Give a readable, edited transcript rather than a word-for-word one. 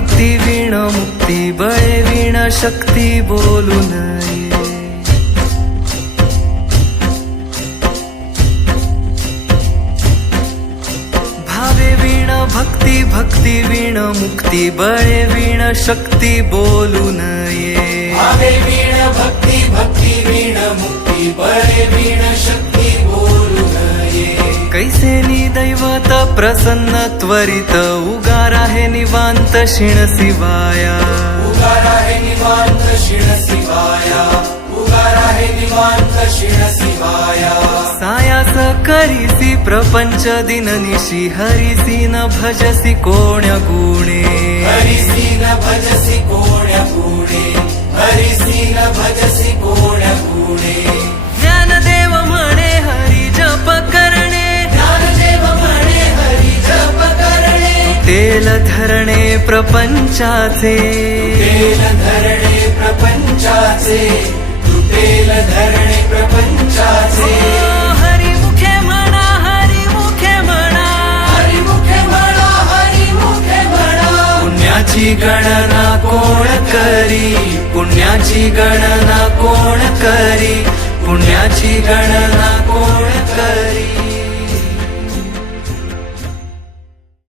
भक्ती वीण मुक्ती बळे वीण शक्ती बोलू नये. भावे वीण भक्ती भक्ती वीण मुक्ती बळे वीण शक्ती बोलू नये. भावे वीण भक्ती भक्ती वीण मुक्ती बळे वीण शक्ती बोलू नये. कैसे दैवत प्रसन्न त्वरित उगार आहे निवांत क्षीण शिवाया. उगार आहे निवांत क्षीण शिवाया. उगार आहे निवांत क्षीण शिवाया. सायास करीसी प्रपंच दिननिशी हरिसी न भजसी कोण्या गुणे. हरिसी न भजसी कोण्या गुणे. हरिसी न भजसी कोण्या गुणे. ज्ञानदेव म्हणे हरी जप करणे. ज्ञानदेव म्हणे हरी जप करणे. तेल धरणे प्रपंचाचे. तुटेल धरणे प्रपंचाचे. तुटेल धरणे प्रपंचाचे. हरिमुखे म्हणा हरिमुखे म्हणा. हरिमुखे म्हणा हरिमुखे म्हणा. पुण्याची गणना कोण करी. पुण्याची गणना कोण करी. पुण्याची गणना कोण